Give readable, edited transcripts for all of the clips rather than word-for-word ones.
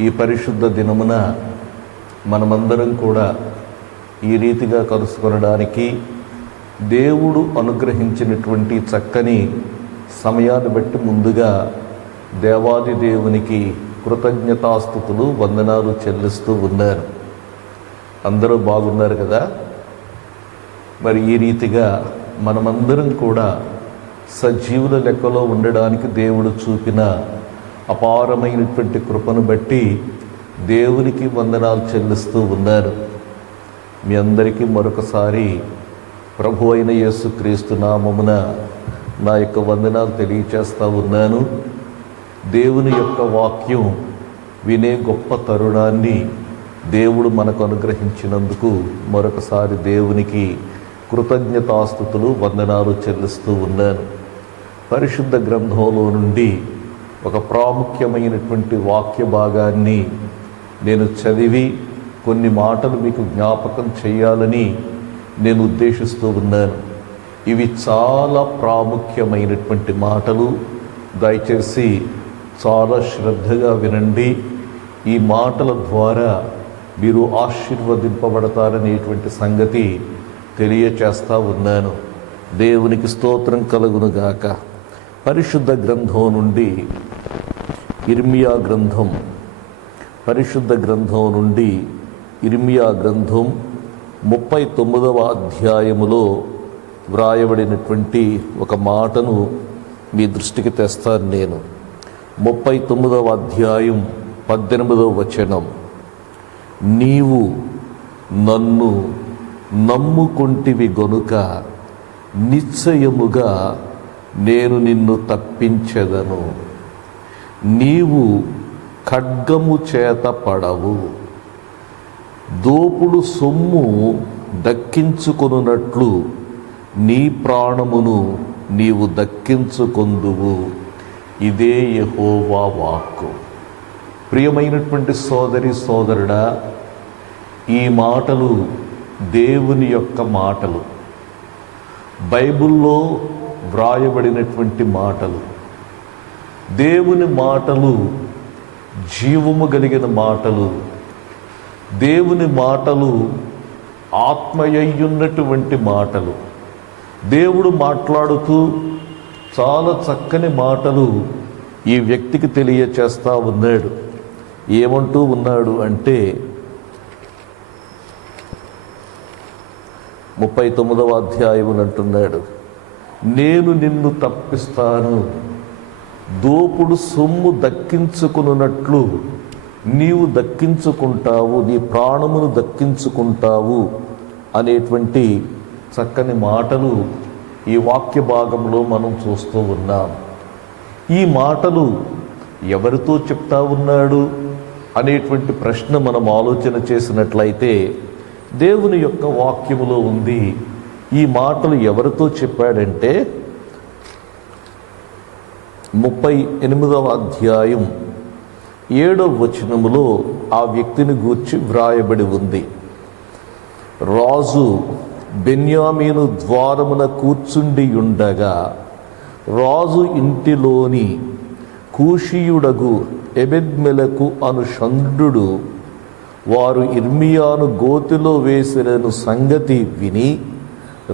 ఈ పరిశుద్ధ దినమున మనమందరం కూడా ఈ రీతిగా కలుసుకొనడానికి దేవుడు అనుగ్రహించినటువంటి చక్కని సమయాన్ని బట్టి ముందుగా దేవాది దేవునికి కృతజ్ఞతాస్తుతులు వందనాలు చెల్లిస్తూ ఉన్నారు. అందరూ బాగున్నారు కదా? మరి ఈ రీతిగా మనమందరం కూడా సజీవుల లెక్కలో ఉండడానికి దేవుడు చూపిన అపారమైనటువంటి కృపను బట్టి దేవునికి వందనాలు చెల్లిస్తూ ఉన్నారు. మీ అందరికీ మరొకసారి ప్రభు అయిన యేసుక్రీస్తు నామమున నా యొక్క వందనాలు తెలియచేస్తూ ఉన్నాను. దేవుని యొక్క వాక్యం వినే గొప్ప తరుణాన్ని దేవుడు మనకు అనుగ్రహించినందుకు మరొకసారి దేవునికి కృతజ్ఞతాస్తుతులు వందనాలు చెల్లిస్తూ ఉన్నాను. పరిశుద్ధ గ్రంథంలో నుండి ఒక ప్రాముఖ్యమైనటువంటి వాక్య భాగాన్ని నేను చదివి కొన్ని మాటలు మీకు జ్ఞాపకం చేయాలని నేను ఉద్దేశిస్తూ ఉన్నాను. ఇవి చాలా ప్రాముఖ్యమైనటువంటి మాటలు. దయచేసి చాలా శ్రద్ధగా వినండి. ఈ మాటల ద్వారా మీరు ఆశీర్వదింపబడతారనేటువంటి సంగతి తెలియచేస్తూ ఉన్నాను. దేవునికి స్తోత్రం కలుగునుగాక. పరిశుద్ధ గ్రంథం నుండి ఇర్మియా గ్రంథం, పరిశుద్ధ గ్రంథం నుండి ఇర్మియా గ్రంథం 39వ అధ్యాయములో వ్రాయబడినటువంటి ఒక మాటను మీ దృష్టికి తెస్తాను. నేను 39వ అధ్యాయం 18వ వచనం, నీవు నన్ను నమ్ముకొంటివి గనుక నిశ్చయముగా నేను నిన్ను తప్పించెదను. నీవు ఖడ్గము చేత పడవు, దోపుడు సొమ్ము దక్కించుకొనున్నట్లు నీ ప్రాణమును నీవు దక్కించుకొందువు. ఇదే యెహోవా వాక్కు. ప్రియమైనటువంటి సోదరి సోదరుడా, ఈ మాటలు దేవుని యొక్క మాటలు, బైబిల్లో వ్రాయబడినటువంటి మాటలు. దేవుని మాటలు జీవము కలిగిన మాటలు. దేవుని మాటలు ఆత్మయ్యున్నటువంటి మాటలు. దేవుడు మాట్లాడుతూ చాలా చక్కని మాటలు ఈ వ్యక్తికి తెలియచేస్తూ ఉన్నాడు. ఏమంటూ ఉన్నాడు అంటే 39వ అధ్యాయములు అంటున్నాడు, నేను నిన్ను తప్పిస్తాను, దోపుడు సొమ్ము దక్కించుకున్నట్లు నీవు దక్కించుకుంటావు, నీ ప్రాణమును దక్కించుకుంటావు అనేటువంటి చక్కని మాటలు ఈ వాక్య భాగంలో మనం చూస్తూ ఉన్నాం. ఈ మాటలు ఎవరితో చెప్తా ఉన్నాడు అనేటువంటి ప్రశ్న మనం ఆలోచన చేసినట్లయితే దేవుని యొక్క వాక్యములో ఉంది. ఈ మాటలు ఎవరితో చెప్పాడంటే 38వ అధ్యాయం 7వ వచనములో ఆ వ్యక్తిని గూర్చి వ్రాయబడి ఉంది. రాజు బెన్యామీను ద్వారమున కూర్చుండి ఉండగా రాజు ఇంటిలోని కూషీయుడగు ఎబెద్మెలకు అను షంద్రుడు వారు ఇర్మియాను గోతిలో వేసిన సంగతి విని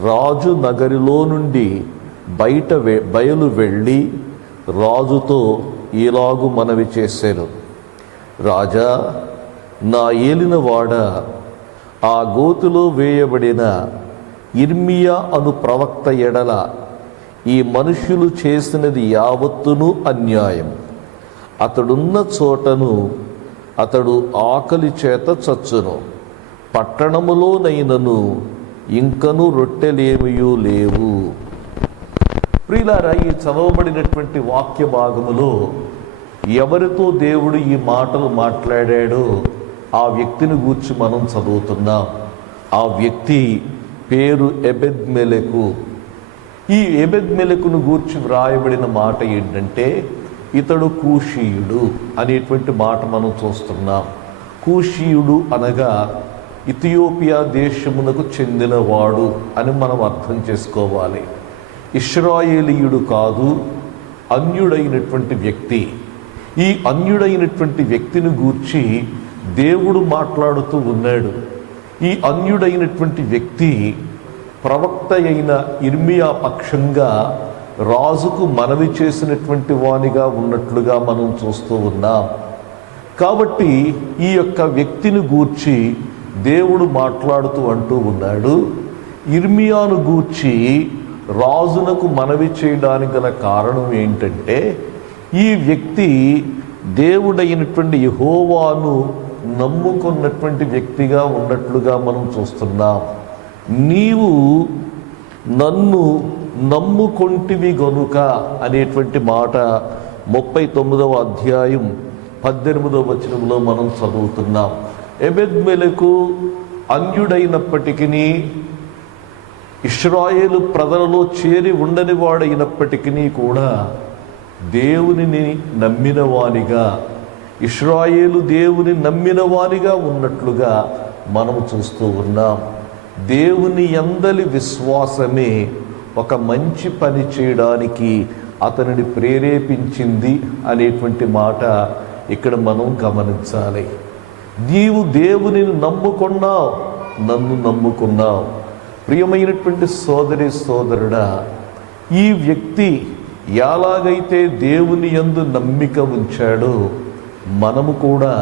రాజు నగరిలో నుండి బయలు వెళ్ళి రాజుతో ఈలాగు మనవి చేశాను, రాజా, నా ఏలినవాడ, ఆ గోతిలో వేయబడిన ఇర్మియా అను ప్రవక్త ఎడల ఈ మనుష్యులు చేసినది యావత్తును అన్యాయం. అతడున్న చోటను అతడు ఆకలి చేత చచ్చును, పట్టణములోనైనను ఇంకను రొట్టెలేమియూ లేవు. ప్రియులారా, ఈ చదవబడినటువంటి వాక్య భాగములో ఎవరితో దేవుడు ఈ మాటలు మాట్లాడాడో ఆ వ్యక్తిని గూర్చి మనం చదువుతున్నాం. ఆ వ్యక్తి పేరు ఎబెద్మెలెకు. ఈ ఎబెద్మెలెకును గూర్చి వ్రాయబడిన మాట ఏంటంటే ఇతడు కూషీయుడు అనేటువంటి మాట మనం చూస్తున్నాం. కూషీయుడు అనగా ఇథియోపియా దేశమునకు చెందినవాడు అని మనం అర్థం చేసుకోవాలి. ఇశ్రాయేలీయుడు కాదు, అన్యుడైనటువంటి వ్యక్తి. ఈ అన్యుడైనటువంటి వ్యక్తిని గూర్చి దేవుడు మాట్లాడుతూ ఉన్నాడు. ఈ అన్యుడైనటువంటి వ్యక్తి ప్రవక్త అయిన ఇర్మియా పక్షంగా రాజుకు మనవి చేసినటువంటి వానిగా ఉన్నట్లుగా మనం చూస్తూ ఉన్నాం. కాబట్టి ఈ యొక్క వ్యక్తిని గూర్చి దేవుడు మాట్లాడుతూ అంటూ ఉన్నాడు, ఇర్మియాను గూర్చి రాజునకు మనవి చేయడానికి గల కారణం ఏంటంటే, ఈ వ్యక్తి దేవుడైనటువంటి యెహోవాను నమ్ముకున్నటువంటి వ్యక్తిగా ఉన్నట్లుగా మనం చూస్తున్నాం. నీవు నన్ను నమ్ముకొంటివి గనుక అనేటువంటి మాట 39వ అధ్యాయం 18వ వచనంలో మనం చదువుతున్నాం. ఎబెద్మెలెకు అన్యుడైనప్పటికీ, ఇశ్రాయేలు ప్రజలలో చేరి ఉండని వాడైనప్పటికీ కూడా దేవునిని నమ్మిన వానిగా, ఇశ్రాయేలు దేవుని నమ్మిన వానిగా ఉన్నట్లుగా మనము చూస్తూ ఉన్నాం. దేవుని యందలి విశ్వాసమే ఒక మంచి పని చేయడానికి అతనిని ప్రేరేపించింది అనేటువంటి మాట ఇక్కడ మనం గమనించాలి. నీవు దేవుని నమ్ముకున్నావు, నన్ను నమ్ముకున్నావు. ప్రియమైనటువంటి సోదరి సోదరుడా, ఈ వ్యక్తి ఎలాగైతే దేవుని యందు నమ్మిక ఉంచాడో మనము కూడా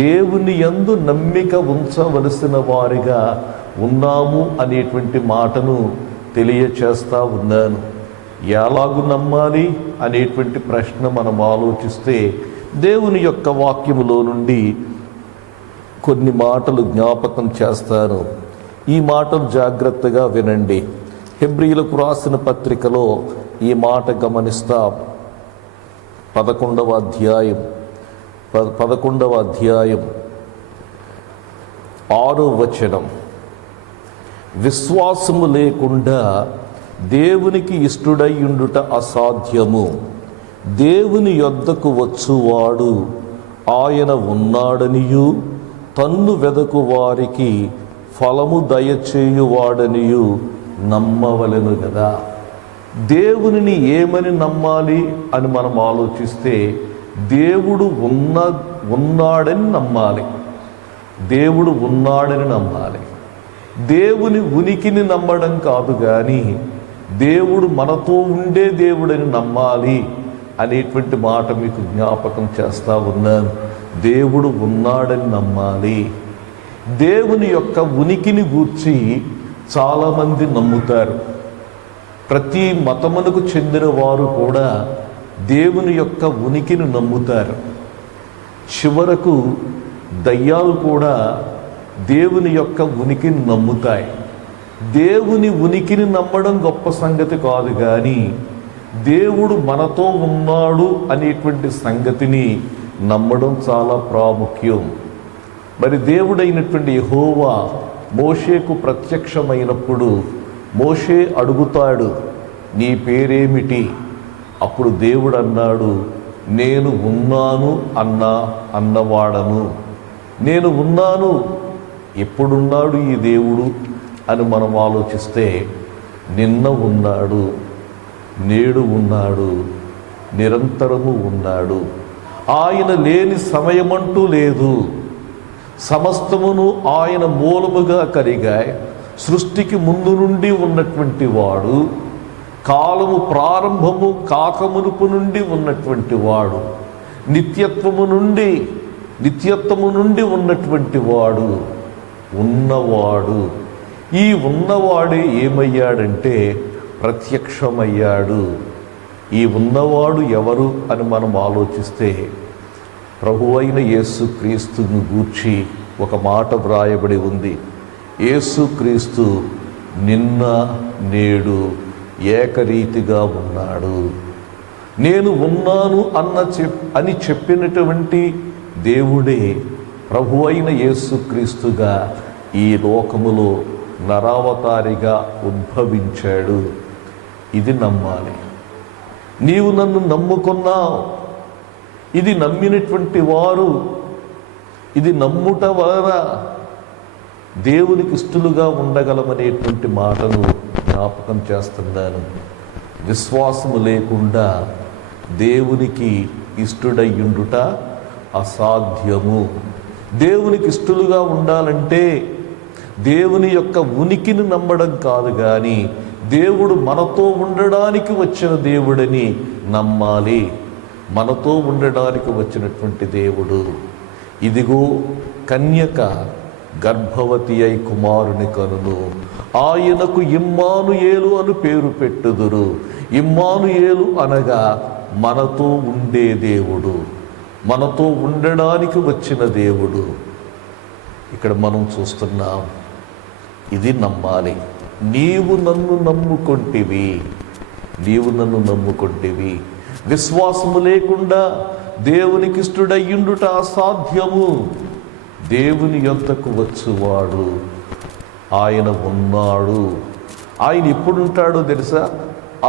దేవుని యందు నమ్మిక ఉంచవలసిన వారిగా ఉన్నాము అనేటువంటి మాటను తెలియచేస్తా ఉన్నాను. ఎలాగు నమ్మాలి అనేటువంటి ప్రశ్న మనం ఆలోచిస్తే దేవుని యొక్క వాక్యములో నుండి కొన్ని మాటలు జ్ఞాపకం చేస్తాను. ఈ మాటలు జాగ్రత్తగా వినండి. హెబ్రీయులకు రాసిన పత్రికలో ఈ మాట గమనిస్తాం. 11వ అధ్యాయం 6వ వచనం, విశ్వాసము లేకుండా దేవునికి ఇష్టుడైయుండుట అసాధ్యము. దేవుని యొద్దకు వచ్చువాడు ఆయన ఉన్నాడనియు, తన్ను వెదకు వారికి ఫలము దయచేయువాడనియు నమ్మవలెను కదా. దేవునిని ఏమని నమ్మాలి అని మనం ఆలోచిస్తే, దేవుడు ఉన్నాడని నమ్మాలి. దేవుడు ఉన్నాడని నమ్మాలి. దేవుని ఉనికిని నమ్మడం కాదు, కానీ దేవుడు మనతో ఉండే దేవుడని నమ్మాలి అనేటువంటి మాట మీకు జ్ఞాపకం చేస్తా ఉన్నాను. దేవుడు ఉన్నాడని నమ్మాలి. దేవుని యొక్క ఉనికిని గూర్చి చాలామంది నమ్ముతారు. ప్రతి మతమునకు చెందిన వారు కూడా దేవుని యొక్క ఉనికిని నమ్ముతారు. చివరకు దయ్యాలు కూడా దేవుని యొక్క ఉనికిని నమ్ముతాయి. దేవుని ఉనికిని నమ్మడం గొప్ప సంగతి కాదు, కానీ దేవుడు మనతో ఉన్నాడు అనేటువంటి సంగతిని నమ్మడం చాలా ప్రాముఖ్యం. మరి దేవుడైనటువంటి యెహోవా మోషేకు ప్రత్యక్షమైనప్పుడు మోషే అడుగుతాడు, నీ పేరేమిటి? అప్పుడు దేవుడు అన్నాడు, నేను ఉన్నాను అన్నవాడను. నేను ఉన్నాను. ఎప్పుడున్నాడు ఈ దేవుడు అని మనం ఆలోచిస్తే, నిన్న ఉన్నాడు, నేడు ఉన్నాడు, నిరంతరము ఉన్నాడు. ఆయన లేని సమయమంటూ లేదు. సమస్తమును ఆయన మూలముగా కలిగాయి. సృష్టికి ముందు నుండి ఉన్నటువంటి వాడు, కాలము ప్రారంభము కాకమునుపు నుండి ఉన్నటువంటి వాడు, నిత్యత్వము నుండి ఉన్నటువంటి వాడు, ఉన్నవాడు. ఈ ఉన్నవాడే ఏమయ్యాడంటే ప్రత్యక్షమయ్యాడు. ఈ ఉన్నవాడు ఎవరు అని మనం ఆలోచిస్తే, ప్రభువైన యేసుక్రీస్తును గూర్చి ఒక మాట వ్రాయబడి ఉంది. యేసుక్రీస్తు నిన్న నేడు ఏకరీతిగా ఉన్నాడు. నేను ఉన్నాను అని చెప్పినటువంటి దేవుడే ప్రభువైన యేసుక్రీస్తుగా ఈ లోకములో నరావతారిగా ఉద్భవించాడు. ఇది నమ్మాలి. నీవు నన్ను నమ్ముకున్నావు. ఇది నమ్మినటువంటి వారు, ఇది నమ్ముట వలన దేవునికి ఇష్టలుగా ఉండగలమనేటువంటి మాటను జ్ఞాపకం చేస్తున్నాను. విశ్వాసము లేకుండా దేవునికి ఇష్టుడయ్యుండుట అసాధ్యము. దేవునికి ఇష్టలుగా ఉండాలంటే దేవుని యొక్క ఉనికిని నమ్మడం కాదు, కానీ దేవుడు మనతో ఉండడానికి వచ్చిన దేవుడని నమ్మాలి. మనతో ఉండడానికి వచ్చినటువంటి దేవుడు. ఇదిగో కన్యక గర్భవతి అయి కుమారుని కనును, ఆయనకు ఇమ్మానుయేలు అను పేరు పెట్టుదురు. ఇమ్మానుయేలు అనగా మనతో ఉండే దేవుడు, మనతో ఉండడానికి వచ్చిన దేవుడు. ఇక్కడ మనం చూస్తున్నాం, ఇది నమ్మాలి. నీవు నన్ను నమ్ముకొంటివి. విశ్వాసము లేకుండా దేవునికి ఇష్టుడయ్యుండుట అసాధ్యము. దేవుని యొద్దకు వచ్చువాడు ఆయన ఉన్నాడు. ఆయన ఎప్పుడుంటాడో తెలుసా?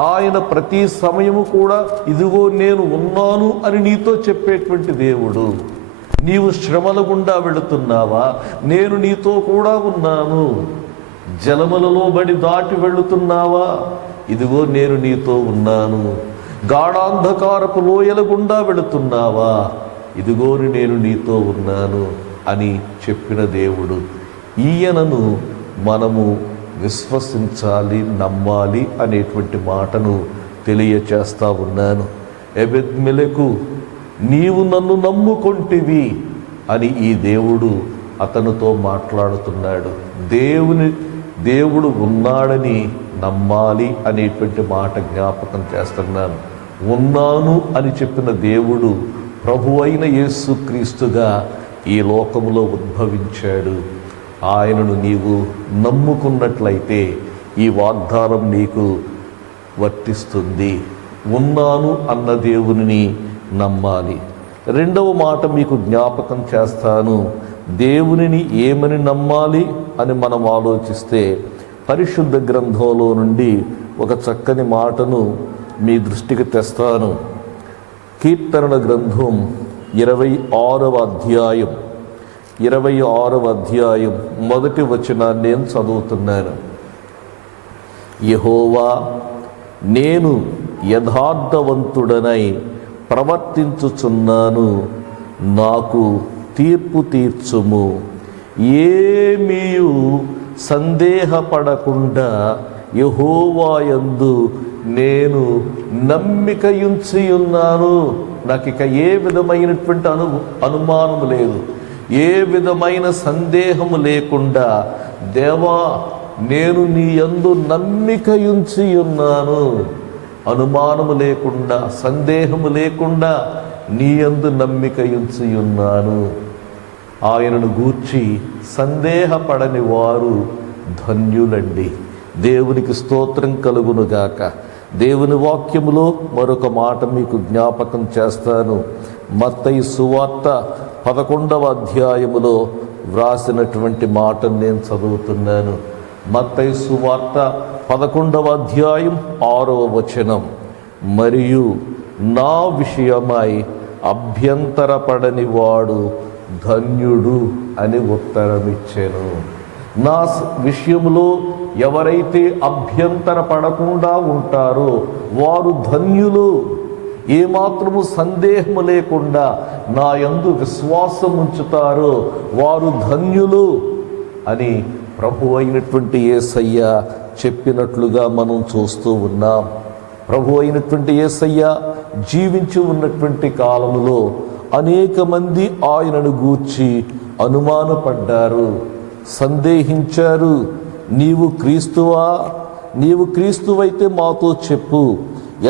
ఆయన ప్రతి సమయము కూడా ఇదిగో నేను ఉన్నాను అని నీతో చెప్పేటువంటి దేవుడు. నీవు శ్రమల గుండా వెళుతున్నావా? నేను నీతో కూడా ఉన్నాను. జలములలో బడి దాటి వెళుతున్నావా? ఇదిగో నేను నీతో ఉన్నాను. గాఢాంధకారపు లోయల గుండా వెళుతున్నావా? ఇదిగో నేను నీతో ఉన్నాను అని చెప్పిన దేవుడు. ఈయనను మనము విశ్వసించాలి, నమ్మాలి అనేటువంటి మాటను తెలియచేస్తా ఉన్నాను. ఎబెద్మెలెకు నీవు నన్ను నమ్ముకొంటివి అని ఈ దేవుడు అతనితో మాట్లాడుతున్నాడు. దేవుడు ఉన్నాడని నమ్మాలి అనేటువంటి మాట జ్ఞాపకం చేస్తున్నాను. ఉన్నాను అని చెప్పిన దేవుడు ప్రభువైన యేసుక్రీస్తుగా ఈ లోకములో ఉద్భవించాడు. ఆయనను నీవు నమ్ముకున్నట్లయితే ఈ వాగ్దానం నీకు వర్తిస్తుంది. ఉన్నాను అన్న దేవునిని నమ్మాలి. రెండవ మాట మీకు జ్ఞాపకం చేస్తాను. దేవునిని ఏమని నమ్మాలి అని మనం ఆలోచిస్తే పరిశుద్ధ గ్రంథంలో నుండి ఒక చక్కని మాటను మీ దృష్టికి తెస్తాను. కీర్తనల గ్రంథం 26వ అధ్యాయం మొదటి వచనాన్ని నేను చదువుతున్నాను. యెహోవా, నేను యథార్థవంతుడనై ప్రవర్తించుచున్నాను, నాకు తీర్పు తీర్చుము. ఏమీయు సందేహపడకుండా యెహోవాయందు నేను నమ్మికయుంచి ఉన్నాను. నాకు ఇక ఏ విధమైనటువంటి అనుమానము లేదు, ఏ విధమైన సందేహము లేకుండా దేవా నేను నీ యందు నమ్మికయుంచి ఉన్నాను. అనుమానము లేకుండా, సందేహము లేకుండా నీ యందు నమ్మికయుంచి ఉన్నాను. ఆయనను గూర్చి సందేహపడని వారు ధన్యులండి. దేవునికి స్తోత్రం కలుగునుగాక. దేవుని వాక్యములో మరొక మాట మీకు జ్ఞాపకం చేస్తాను. మత్తయి సువార్త 11వ అధ్యాయములో వ్రాసినటువంటి మాటను నేను చదువుతున్నాను. మత్తయి సువార్త 11వ అధ్యాయం 6వ వచనం. మరియు నా విషయమై అభ్యంతరపడని వాడు ధన్యుడు అని ఉత్తరమిచ్చెను. నా విషయంలో ఎవరైతే అభ్యంతర పడకుండా ఉంటారో వారు ధన్యులు. ఏమాత్రము సందేహము లేకుండా నా యందు విశ్వాసం ఉంచుతారో వారు ధన్యులు అని ప్రభు అయినటువంటి యేసయ్య చెప్పినట్లుగా మనం చూస్తూ ఉన్నాం. ప్రభు అయినటువంటి యేసయ్య జీవించి ఉన్నటువంటి కాలంలో అనేక మంది ఆయనను గూర్చి అనుమానపడ్డారు, సందేహించారు. నీవు క్రీస్తువా? నీవు క్రీస్తువైతే మాతో చెప్పు,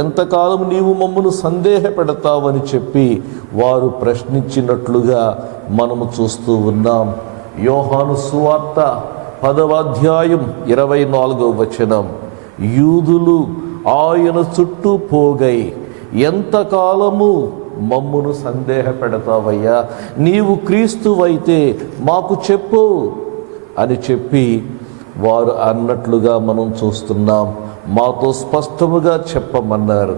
ఎంతకాలం నీవు మమ్మను సందేహపెడతావని చెప్పి వారు ప్రశ్నించినట్లుగా మనము చూస్తూ ఉన్నాం. యోహాను సువార్త 10వ అధ్యాయం 24వ వచనం. యూదులు ఆయన చుట్టూ పోగై ఎంతకాలము మమ్మును సందేహపెడతావయ్యా, నీవు క్రీస్తువైతే మాకు చెప్పు అని చెప్పి వారు అన్నట్లుగా మనం చూస్తున్నాం. మాతో స్పష్టముగా చెప్పమన్నారు.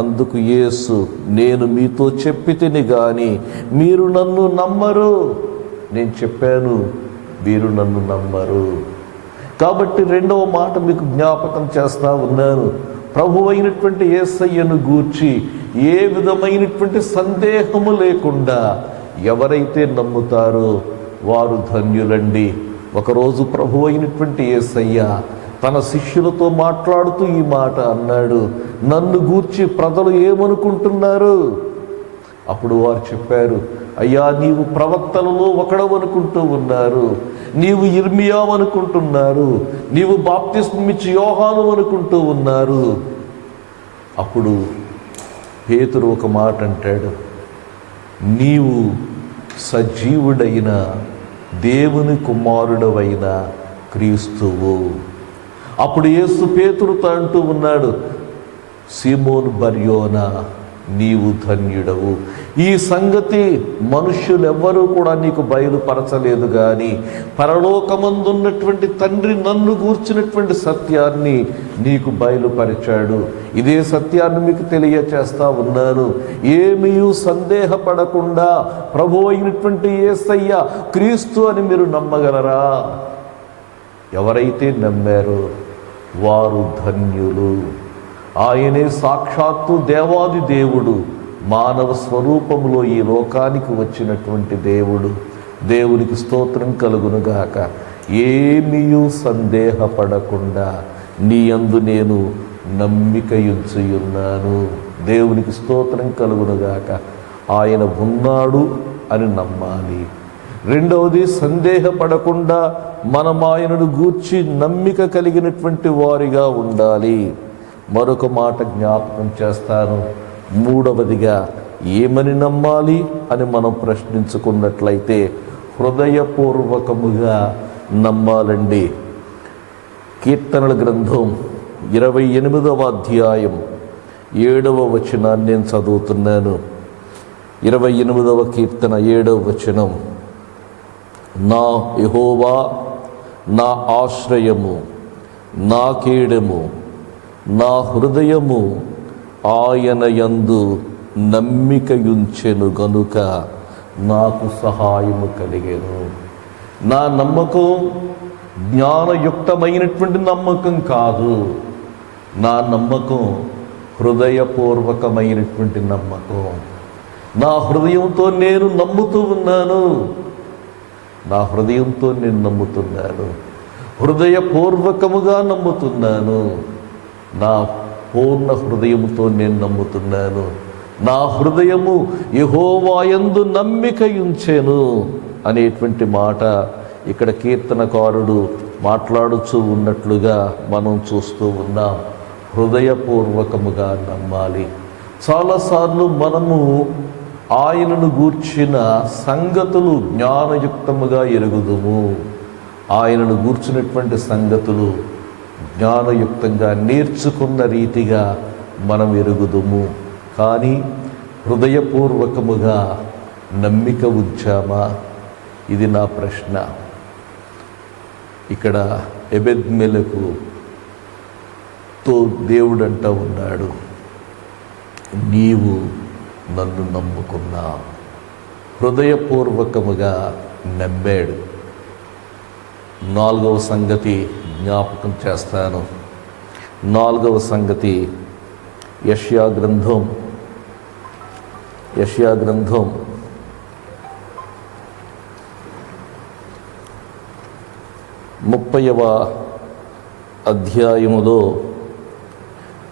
అందుకు యేసు, నేను మీతో చెప్పి తిని గాని మీరు నన్ను నమ్మరు. నేను చెప్పాను, మీరు నన్ను నమ్మరు. కాబట్టి రెండవ మాట మీకు జ్ఞాపకం చేస్తా ఉన్నాను. ప్రభు అయినటువంటి యేసయ్యను గూర్చి ఏ విధమైనటువంటి సందేహము లేకుండా ఎవరైతే నమ్ముతారో వారు ధన్యులండి. ఒకరోజు ప్రభు అయినటువంటి యేసయ్య తన శిష్యులతో మాట్లాడుతూ ఈ మాట అన్నాడు, నన్ను గూర్చి ప్రజలు ఏమనుకుంటున్నారు? అప్పుడు వారు చెప్పారు, అయ్యా నీవు ప్రవక్తలలో ఒకడవనుకుంటూ ఉన్నారు, నీవు ఇర్మియా అనుకుంటున్నారు, నీవు బాప్తిస్మమిచ్చి యోహాను అనుకుంటూ ఉన్నారు. అప్పుడు పేతురు ఒక మాట అంటాడు, నీవు సజీవుడైన దేవుని కుమారుడవైన క్రీస్తువు. అప్పుడు యేసు పేతురుతో అంటూ ఉన్నాడు, సీమోను బర్యోనా నీవు ధన్యుడవు. ఈ సంగతి మనుష్యులెవ్వరూ కూడా నీకు బయలుపరచలేదు, కానీ పరలోకమందున్నటువంటి తండ్రి నన్ను గూర్చినటువంటి సత్యాన్ని నీకు బయలుపరిచాడు. ఇదే సత్యాన్ని మీకు తెలియచేస్తా ఉన్నాను. ఏమీ సందేహపడకుండా ప్రభు అయినటువంటి యేసయ్య క్రీస్తు అని మీరు నమ్మగలరా? ఎవరైతే నమ్మారో వారు ధన్యులు. ఆయనే సాక్షాత్తు దేవాది దేవుడు, మానవ స్వరూపములో ఈ లోకానికి వచ్చినటువంటి దేవుడు. దేవునికి స్తోత్రం కలుగునుగాక. ఏమీ సందేహపడకుండా నీ యందు నేను నమ్మికయుంచున్నాను. దేవునికి స్తోత్రం కలుగునుగాక. ఆయన ఉన్నాడు అని నమ్మాలి. రెండవది, సందేహపడకుండా మనం ఆయనను గూర్చి నమ్మిక కలిగినటువంటి వారిగా ఉండాలి. మరొక మాట జ్ఞాపకం చేస్తాను. మూడవదిగా ఏమని నమ్మాలి అని మనం ప్రశ్నించుకున్నట్లయితే హృదయపూర్వకముగా నమ్మాలండి. కీర్తనల గ్రంథం 28వ అధ్యాయం 7వ వచనాన్ని నేను చదువుతున్నాను. 28వ కీర్తన 7వ వచనం, నా యెహోవా నా ఆశ్రయము, నా కేడెము, నా హృదయము ఆయన యందు నమ్మికయుంచెను గనుక నాకు సహాయము కలిగెను. నా నమ్మకం జ్ఞానయుక్తమైనటువంటి నమ్మకం కాదు. నా నమ్మకం హృదయపూర్వకమైనటువంటి నమ్మకం. నా హృదయంతో నేను నమ్ముతూ ఉన్నాను. నా హృదయంతో నేను నమ్ముతున్నాను. హృదయపూర్వకముగా నమ్ముతున్నాను. నా పూర్ణ హృదయముతో నేను నమ్ముతున్నాను. నా హృదయము యెహోవా యందు నమ్మికయుంచెను అనేటువంటి మాట ఇక్కడ కీర్తనకారుడు మాట్లాడుతూ ఉన్నట్లుగా మనం చూస్తూ ఉన్నాం. హృదయపూర్వకముగా నమ్మాలి. చాలాసార్లు మనము ఆయనను గూర్చిన సంగతులు జ్ఞానయుక్తముగా ఎరుగుదుము. ఆయనను గూర్చినటువంటి సంగతులు జ్ఞానయుక్తంగా నేర్చుకున్న రీతిగా మనం ఎరుగుదుము. కానీ హృదయపూర్వకముగా నమ్మిక ఉంచామా? ఇది నా ప్రశ్న. ఇక్కడ ఎబెద్మెలకుతో దేవుడు అంటూ ఉన్నాడు, నీవు నన్ను నమ్ముకున్నా. హృదయపూర్వకముగా నమ్మాడు. 4వ సంగతి జ్ఞాపకం చేస్తాను. 4వ సంగతి యెషయా గ్రంథం 30వ అధ్యాయములో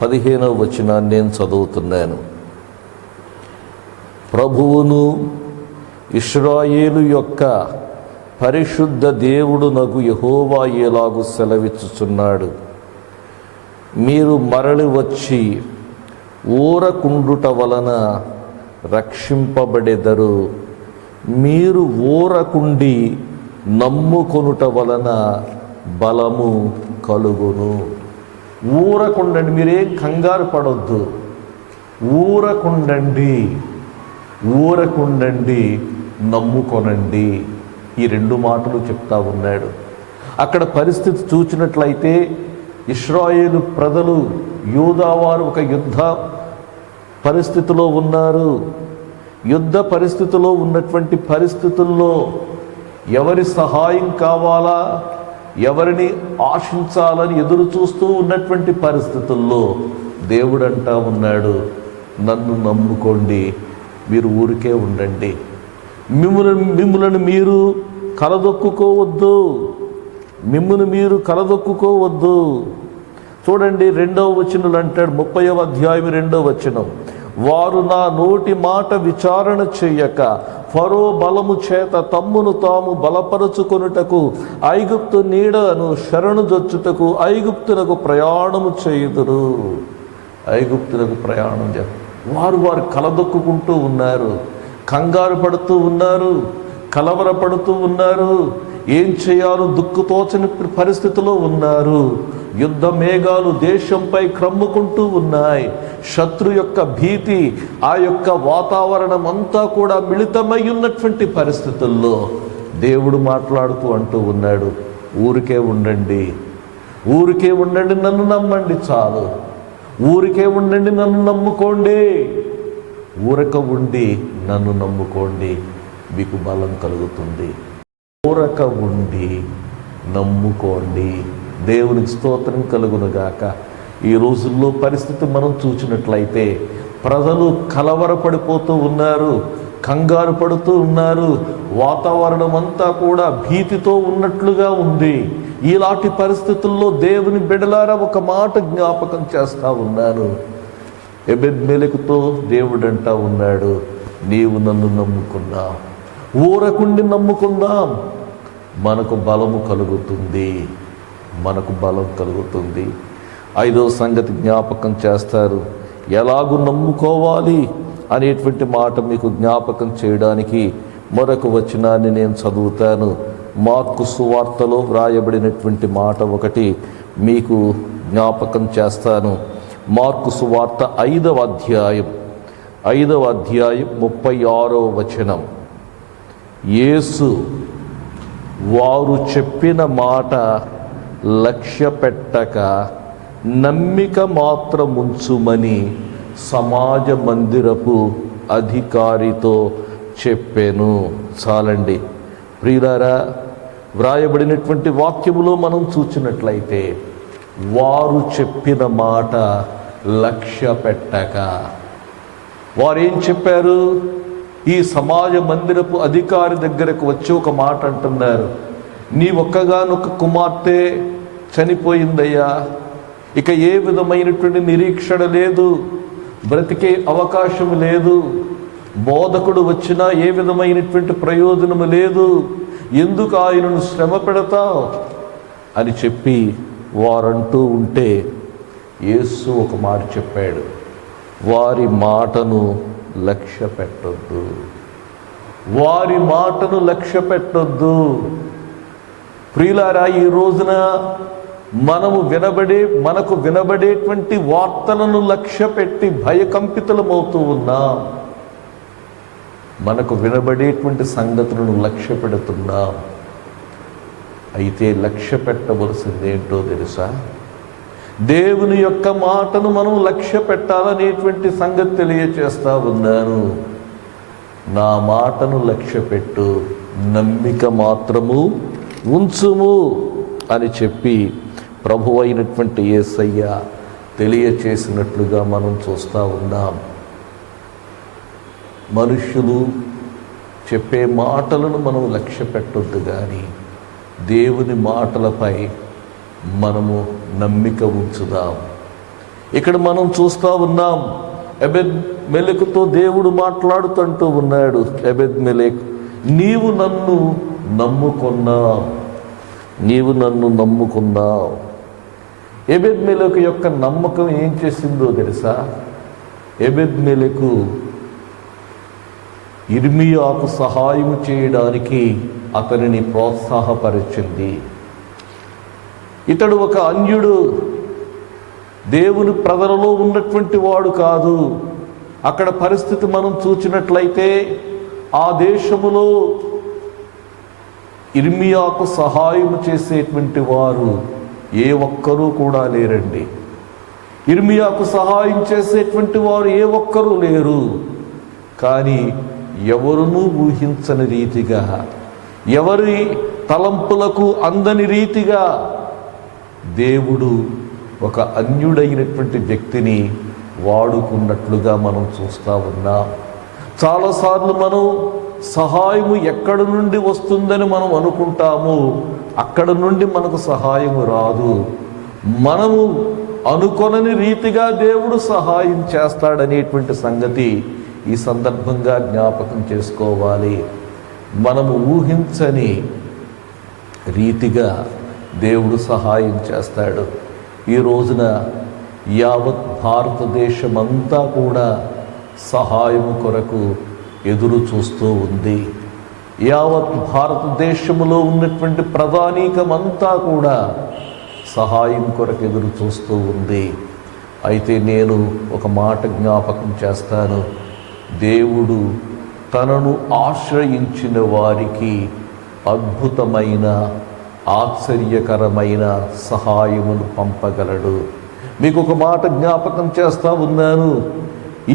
15వ వచనాన్ని నేను చదువుతున్నాను. ప్రభువును ఇశ్రాయేలు యొక్క పరిశుద్ధ దేవుడునగు యెహోవా ఎలాగు సెలవిచ్చుచున్నాడు, మీరు మరలి వచ్చి ఊరకుండుట వలన రక్షింపబడెదరు, మీరు ఊరకుండి నమ్ముకొనుట వలన బలము కలుగును. ఊరకుండండి, మీరేం కంగారు పడొద్దు. ఊరకుండండి, నమ్ముకొనండి. ఈ 2 మాటలు చెప్తా ఉన్నాడు. అక్కడ పరిస్థితి చూచినట్లయితే ఇశ్రాయేలు ప్రజలు, యూదావారు ఒక యుద్ధ పరిస్థితిలో ఉన్నారు. యుద్ధ పరిస్థితిలో ఉన్నటువంటి పరిస్థితుల్లో ఎవరి సహాయం కావాలా, ఎవరిని ఆశించాలని ఎదురు చూస్తూ ఉన్నటువంటి పరిస్థితుల్లో దేవుడు అంటా ఉన్నాడు, నన్ను నమ్ముకోండి, మీరు ఊరికే ఉండండి. మిమ్మల్ని మీరు కలదొక్కుకోవద్దు, మిమ్మల్ని మీరు కలదొక్కుకోవద్దు. చూడండి 2వ వచనంలో అంటాడు, 30వ అధ్యాయం 2వ వచనం, వారు నా నోటి మాట విచారణ చెయ్యక ఫరో బలము చేత తమ్మును తాము బలపరుచుకొనుటకు ఐగుప్తు నీడను శరణుజొచ్చుటకు ఐగుప్తునకు ప్రయాణము చేయుదురు. ఐగుప్తునకు ప్రయాణం వారు కలదొక్కుంటూ ఉన్నారు, కంగారు పడుతూ ఉన్నారు, కలవరపడుతూ ఉన్నారు, ఏం చేయాలో దిక్కుతోచని పరిస్థితిలో ఉన్నారు. యుద్ధ మేఘాలు దేశంపై క్రమ్ముకుంటూ ఉన్నాయి. శత్రు యొక్క భీతి, ఆ యొక్క వాతావరణం అంతా కూడా మిళితమై ఉన్నటువంటి పరిస్థితుల్లో దేవుడు మాట్లాడుతూ అంటూ ఉన్నాడు, ఊరికే ఉండండి, ఊరికే ఉండండి, నన్ను నమ్మండి చాలు, ఊరికే ఉండండి, నన్ను నమ్ముకోండి, ఊరక ఉండి నన్ను నమ్ముకోండి, మీకు బలం కలుగుతుంది. ఊరక ఉండి నమ్ముకోండి. దేవునికి స్తోత్రం కలుగునుగాక. ఈ రోజుల్లో పరిస్థితి మనం చూసినట్లయితే ప్రజలు కలవరపడిపోతూ ఉన్నారు, కంగారు పడుతూ ఉన్నారు, వాతావరణం అంతా కూడా భీతితో ఉన్నట్లుగా ఉంది. ఇలాంటి పరిస్థితుల్లో దేవుని బిడ్డలారా ఒక మాట జ్ఞాపకం చేస్తా ఉన్నాను. ఎబెద్మెలెకుతో దేవుడు అంటా ఉన్నాడు, నీవు నన్ను నమ్ముకున్నావు, ఊరకుండి నమ్ముకుందాం, మనకు బలము కలుగుతుంది, మనకు బలం కలుగుతుంది. 5వ సంగతి జ్ఞాపకం చేస్తారు, ఎలాగూ నమ్ముకోవాలి అనేటువంటి మాట మీకు జ్ఞాపకం చేయడానికి మరొక వచనాన్ని నేను చదువుతాను. మార్కు సువార్తలో వ్రాయబడినటువంటి మాట ఒకటి మీకు జ్ఞాపకం చేస్తాను. మార్కు సువార్త 5వ అధ్యాయం 36వ వచనం, యేసు వారు చెప్పిన మాట లక్ష్య పెట్టక నమ్మిక మాత్రముంచుమని సమాజ మందిరపు అధికారితో చెప్పాను. చాలండి ప్రియులారా, వ్రాయబడినటువంటి వాక్యములో మనం చూసినట్లయితే వారు చెప్పిన మాట లక్ష్య పెట్టక, వారేం చెప్పారు? ఈ సమాజ మందిరపు అధికారి దగ్గరకు వచ్చి ఒక మాట అంటున్నారు, నీ ఒక్కగానొక్క కుమార్తె చనిపోయిందయ్యా, ఇక ఏ విధమైనటువంటి నిరీక్షణ లేదు, బ్రతికే అవకాశం లేదు, బోధకుడు వచ్చినా ఏ విధమైనటువంటి ప్రయోజనము లేదు, ఎందుకు ఆయనను శ్రమ పెడతావు అని చెప్పి వారంటూ ఉంటే యేసు ఒక మాట చెప్పాడు, వారి మాటను లక్ష్య పెట్టొద్దు, వారి మాటను లక్ష్య పెట్టొద్దు. ప్రియులారా, ఈ రోజున మనకు వినబడేటువంటి వార్తలను లక్ష్య పెట్టి భయకంపితులమవుతూ ఉన్నాం, మనకు వినబడేటువంటి సంగతులను లక్ష్య పెడుతున్నాం. అయితే లక్ష్య పెట్టవలసిందేంటో తెలుసా? దేవుని యొక్క మాటను మనం లక్ష్య పెట్టాలనేటువంటి సంగతి తెలియచేస్తా ఉన్నాను. నా మాటను లక్ష్య పెట్టు, నమ్మిక మాత్రము ఉంచుము అని చెప్పి ప్రభు అయినటువంటి యేసయ్య తెలియచేసినట్లుగా మనం చూస్తూ ఉన్నాం. మనుష్యులు చెప్పే మాటలను మనం లక్ష్య పెట్టొద్దు, కానీ దేవుని మాటలపై మనము నమ్మిక ఉంచుదాం. ఇక్కడ మనం చూస్తూ ఉన్నాం, ఎబెద్మెలెకుతో దేవుడు మాట్లాడుతుంటూ ఉన్నాడు, ఎబెద్మెలెకు నీవు నన్ను నమ్ముకున్నావు, నీవు నన్ను నమ్ముకున్నావు. ఎబెద్మెలెకు యొక్క నమ్మకం ఏం చేసిందో తెలుసా? ఎబెద్మెలెకు ఇర్మియాకు సహాయం చేయడానికి అతనిని ప్రోత్సాహపరిచింది. ఇతడు ఒక అన్యుడు, దేవుని ప్రజలలో ఉన్నటువంటి వాడు కాదు. అక్కడ పరిస్థితి మనం చూసినట్లయితే ఆ దేశములో ఇర్మియాకు సహాయం చేసేటువంటి వారు ఏ ఒక్కరూ కూడా లేరండి. ఇర్మియాకు సహాయం చేసేటువంటి వారు ఏ ఒక్కరూ లేరు. కానీ ఎవరునూ ఊహించని రీతిగా, ఎవరి తలంపులకు అందని రీతిగా దేవుడు ఒక అన్యుడైనటువంటి వ్యక్తిని వాడుకున్నట్లుగా మనం చూస్తూ ఉన్నాం. చాలాసార్లు మనం సహాయము ఎక్కడి నుండి వస్తుందని మనం అనుకుంటాము, అక్కడ నుండి మనకు సహాయము రాదు. మనము అనుకొనని రీతిగా దేవుడు సహాయం చేస్తాడనేటువంటి సంగతి ఈ సందర్భంగా జ్ఞాపకం చేసుకోవాలి. మనము ఊహించని రీతిగా దేవుడు సహాయం చేస్తాడు. ఈ రోజున యావత్ భారతదేశమంతా కూడా సహాయము కొరకు ఎదురు చూస్తూ ఉంది. యావత్ భారతదేశంలో ఉన్నటువంటి ప్రధానికమంతా కూడా సహాయం కొరకు ఎదురు చూస్తూ ఉంది. అయితే నేను ఒక మాట జ్ఞాపకం చేస్తాను. దేవుడు తనను ఆశ్రయించిన వారికి అద్భుతమైన ఆశ్చర్యకరమైన సహాయమును పంపగలడు. మీకు ఒక మాట జ్ఞాపకం చేస్తా ఉన్నాను.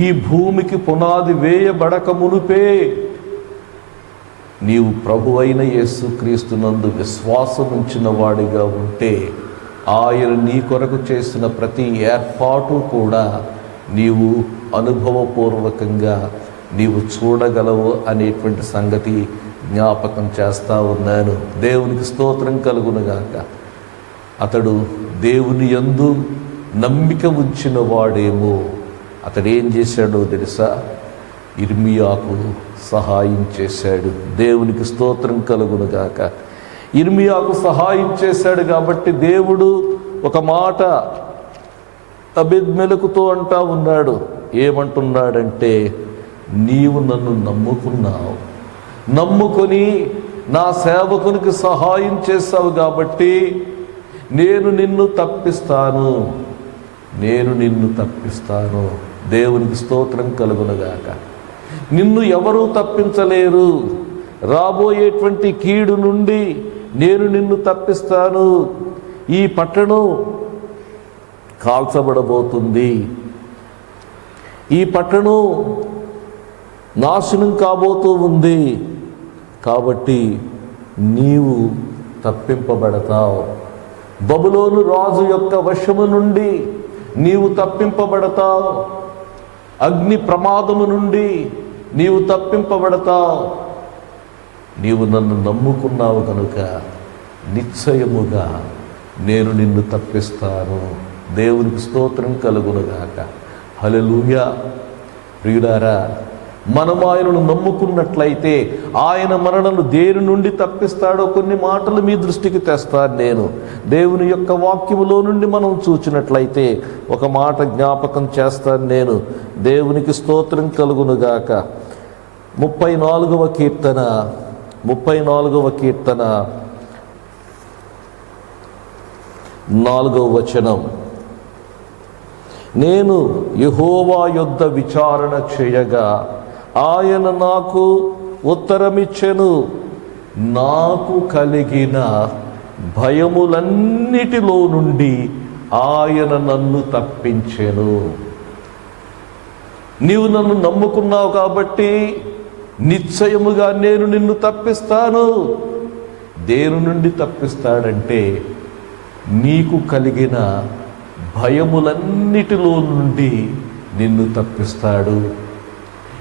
ఈ భూమికి పునాది వేయబడక మునుపే నీవు ప్రభువైన యేసుక్రీస్తునందు విశ్వాసం ఉంచిన వాడిగా ఉంటే ఆయన నీ కొరకు చేసిన ప్రతి ఏర్పాటు కూడా నీవు అనుభవపూర్వకంగా నీవు చూడగలవు అనేటువంటి సంగతి జ్ఞాపకం చేస్తూ ఉన్నాను. దేవునికి స్తోత్రం కలుగునుగాక. అతడు దేవుని యందు నమ్మిక ఉంచిన వాడేమో. అతడు ఏం చేశాడో తెలుసా? ఇర్మియాకు సహాయం చేశాడు. దేవునికి స్తోత్రం కలుగునుగాక. ఇర్మియాకు సహాయం చేశాడు కాబట్టి దేవుడు ఒక మాట అబెద్మెలకుతో అంటా ఉన్నాడు. ఏమంటున్నాడంటే, నీవు నన్ను నమ్ముకున్నావు, నమ్ముకొని నా సేవకునికి సహాయం చేశావు కాబట్టి నేను నిన్ను తప్పిస్తాను, నేను నిన్ను తప్పిస్తాను. దేవునికి స్తోత్రం కలుగునుగాక. నిన్ను ఎవరూ తప్పించలేరు. రాబోయేటువంటి కీడు నుండి నేను నిన్ను తప్పిస్తాను. ఈ పట్టణం కాల్చబడబోతుంది, ఈ పట్టణం నాశనం కాబోతూ ఉంది. కాబట్టి నీవు తప్పింపబడతావు. బబులోను రాజు యొక్క వశము నుండి నీవు తప్పింపబడతావు. అగ్ని ప్రమాదము నుండి నీవు తప్పింపబడతావు. నీవు నన్ను నమ్ముకున్నావు కనుక నిశ్చయముగా నేను నిన్ను తప్పిస్తాను. దేవునికి స్తోత్రం కలుగునుగాక. హల్లెలూయా. ప్రియులారా, మనం ఆయనను నమ్ముకున్నట్లయితే ఆయన మనలను దేని నుండి తప్పిస్తాడో కొన్ని మాటలు మీ దృష్టికి తెస్తాను నేను. దేవుని యొక్క వాక్యములో నుండి మనం చూచినట్లయితే ఒక మాట జ్ఞాపకం చేస్తాను నేను. దేవునికి స్తోత్రం కలుగునుగాక. 34వ కీర్తన 4వ వచనం. నేను యెహోవా యొద్ద విచారణ చేయగా ఆయన నాకు ఉత్తరమిచ్చెను. నాకు కలిగిన భయములన్నిటిలో నుండి ఆయన నన్ను తప్పించెను. నీవు నన్ను నమ్ముకున్నావు కాబట్టి నిశ్చయముగా నేను నిన్ను తప్పిస్తాను. దేని నుండి తప్పిస్తాడంటే నీకు కలిగిన భయములన్నిటిలో నుండి నిన్ను తప్పిస్తాడు.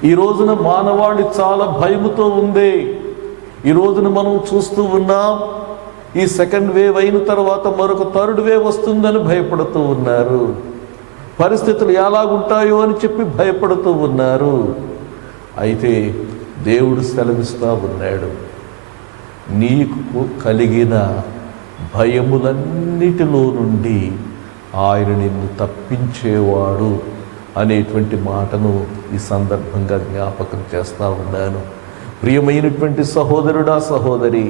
ఈ రోజున మానవాళి చాలా భయముతో ఉంది. ఈ రోజున మనం చూస్తూ ఉన్నాం, ఈ సెకండ్ వేవ్ అయిన తర్వాత మరొక థర్డ్ వేవ్ వస్తుందని భయపడుతూ ఉన్నారు. పరిస్థితులు ఎలాగుంటాయో అని చెప్పి భయపడుతూ ఉన్నారు. అయితే దేవుడు సెలవిస్తూ ఉన్నాడు, నీకు కలిగిన భయములన్నిటిలో నుండి ఆయన నిన్ను తప్పించేవాడు అనేటువంటి మాటను ఈ సందర్భంగా జ్ఞాపకం చేస్తూ ఉన్నాను. ప్రియమైనటువంటి సహోదరుడా, సహోదరి,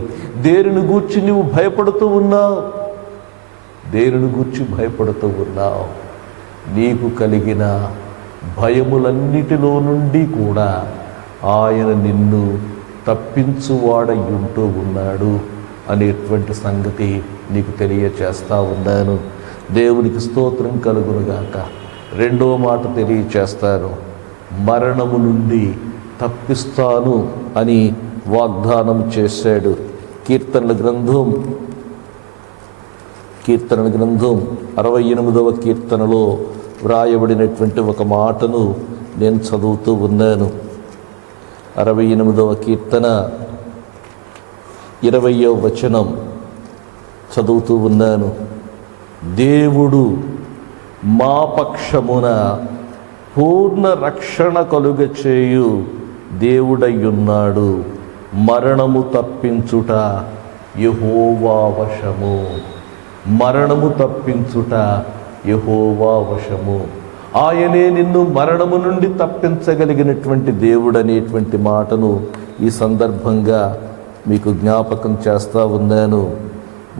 దేనిని గూర్చి నువ్వు భయపడుతూ ఉన్నావు? దేనిని గూర్చి భయపడుతూ ఉన్నావు? నీకు కలిగిన భయములన్నిటిలో నుండి కూడా ఆయన నిన్ను తప్పించువాడయ్యుంటూ ఉన్నాడు అనేటువంటి సంగతి నీకు తెలియచేస్తా ఉన్నాను. దేవునికి స్తోత్రం కలుగునుగాక. రెండో మాట తెలియచేస్తాను. మరణము నుండి తప్పిస్తాను అని వాగ్దానం చేశాడు. కీర్తనల గ్రంథం 68వ కీర్తనలో వ్రాయబడినటువంటి ఒక మాటను నేను చదువుతూ ఉన్నాను. 68వ కీర్తన 20వ వచనం చదువుతూ ఉన్నాను. దేవుడు మా పక్షమున పూర్ణ రక్షణ కలుగచేయు దేవుడయ్యున్నాడు. మరణము తప్పించుట యెహోవా వశము. మరణము తప్పించుట యెహోవా వశము. ఆయనే నిన్ను మరణము నుండి తప్పించగలిగినటువంటి దేవుడు అనేటువంటి మాటను ఈ సందర్భంగా మీకు జ్ఞాపకం చేస్తూ ఉన్నాను.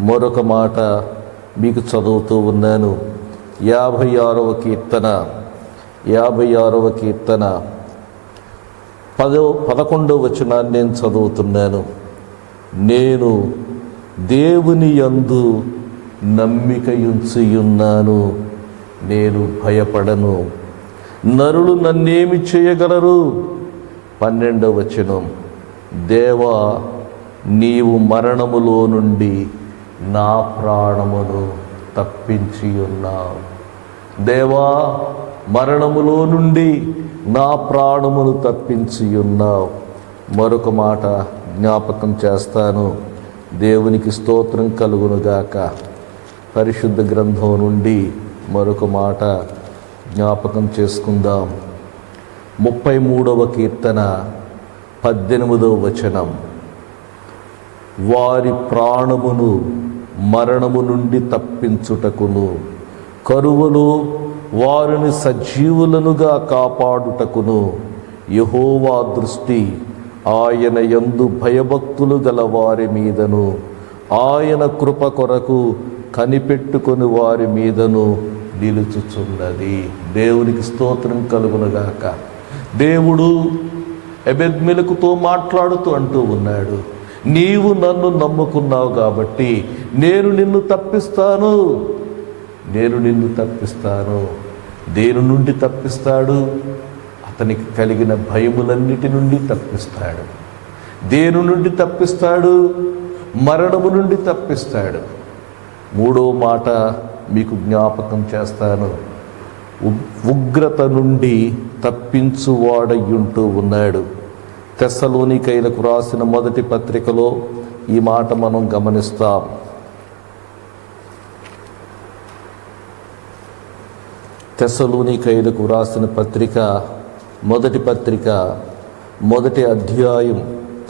మరొక మాట మీకు చదువుతూ ఉన్నాను. 56వ కీర్తన 11వ వచనాన్ని నేను చదువుతున్నాను. నేను దేవుని యందు నమ్మికయుంచియున్నాను, నేను భయపడను. నరులు నన్నేమి చేయగలరు? 12వ వచనం, దేవా నీవు మరణములో నుండి నా ప్రాణమును తప్పించి ఉన్నావు. దేవా మరణములో నుండి నా ప్రాణమును తప్పించి ఉన్నావు. మరొక మాట జ్ఞాపకం చేస్తాను. దేవునికి స్తోత్రం కలుగునుగాక. పరిశుద్ధ గ్రంథం నుండి మరొక మాట జ్ఞాపకం చేసుకుందాం. 33వ కీర్తన 18వ వచనం, వారి ప్రాణమును మరణము నుండి తప్పించుటకును, కరువులో వారిని సజీవులనుగా కాపాడుటకును యెహోవా దృష్టి ఆయన యందు భయభక్తులు గల వారి మీదను, ఆయన కృప కొరకు కనిపెట్టుకొని వారి మీదను నిలుచుచున్నది. దేవునికి స్తోత్రం కలుగునుగాక. దేవుడు ఎబెద్మెలకుతో మాట్లాడుతూ అంటూ ఉన్నాడు, నీవు నన్ను నమ్ముకున్నావు కాబట్టి నేను నిన్ను తప్పిస్తాను. నేను నిన్ను తప్పిస్తాను. దేని నుండి తప్పిస్తాడు? అతనికి కలిగిన భయములన్నిటి నుండి తప్పిస్తాడు. దేని నుండి తప్పిస్తాడు? మరణము నుండి తప్పిస్తాడు. 3వ మాట మీకు జ్ఞాపకం చేస్తాను. ఉగ్రత నుండి తప్పించువాడయ్యుంటూ ఉన్నాడు. తెస్సలోనికైలకు రాసిన మొదటి పత్రికలో ఈ మాట మనం గమనిస్తాం. తెస్సలోనికైలకు రాసిన పత్రిక మొదటి పత్రిక 1వ అధ్యాయం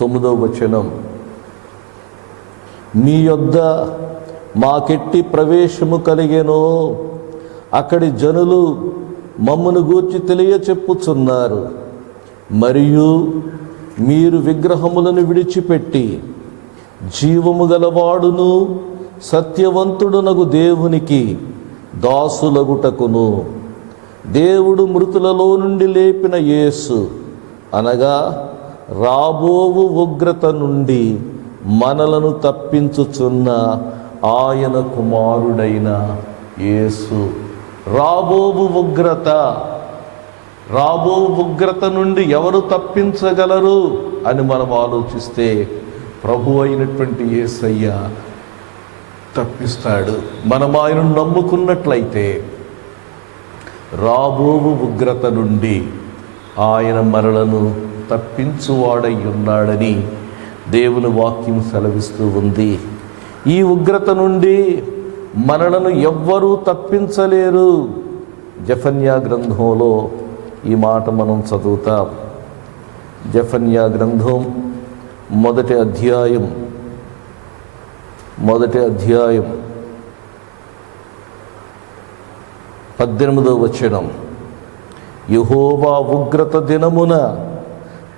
9వ వచనం, మీ యొద్ద మాకెట్టి ప్రవేశము కలిగెనో అక్కడి జనులు మమ్మను గూర్చి తెలియచెప్పుచున్నారు. మరియు మీరు విగ్రహములను విడిచిపెట్టి జీవము గలవాడును సత్యవంతుడునగు దేవునికి దాసులగుటకును, దేవుడు మృతులలో నుండి లేపిన యేసు అనగా రాబోవు ఉగ్రత నుండి మనలను తప్పించుచున్న ఆయన కుమారుడైన యేసు. రాబోవు ఉగ్రత నుండి ఎవరు తప్పించగలరు అని మనం ఆలోచిస్తే ప్రభు అయినటువంటి యేసయ్య తప్పిస్తాడు. మనం ఆయనను నమ్ముకున్నట్లయితే రాబోవు ఉగ్రత నుండి ఆయన మనలను తప్పించువాడై ఉన్నాడని దేవుని వాక్యం సెలవిస్తూ ఉంది. ఈ ఉగ్రత నుండి మనలను ఎవ్వరూ తప్పించలేరు. జెఫన్యా గ్రంథంలో ఈ మాట మనం చదువుతాం. జెఫన్యా గ్రంథం 1వ అధ్యాయం 18వ వచనం, యెహోవా ఉగ్రత దినమున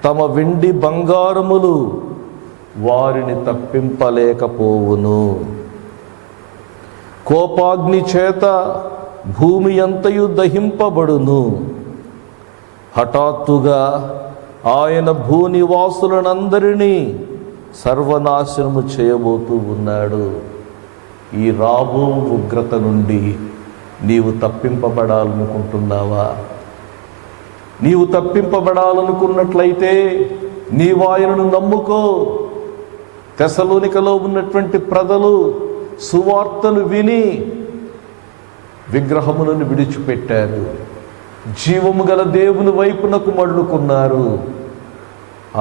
తమ వెండి బంగారములు వారిని తప్పింపలేకపోవును. కోపాగ్ని చేత భూమి అంతయు దహింపబడును. హఠాత్తుగా ఆయన భూనివాసులనందరినీ సర్వనాశనము చేయబోతూ ఉన్నాడు. ఈ రాబో ఉగ్రత నుండి నీవు తప్పింపబడాలనుకుంటున్నావా? నీవు తప్పింపబడాలనుకున్నట్లయితే నీవు ఆయనను నమ్ముకో. తెస్సలోనికలో ఉన్నటువంటి ప్రజలు సువార్తను విని విగ్రహములను విడిచిపెట్టారు, జీవము గల దేవుని వైపునకు మళ్ళుకున్నారు,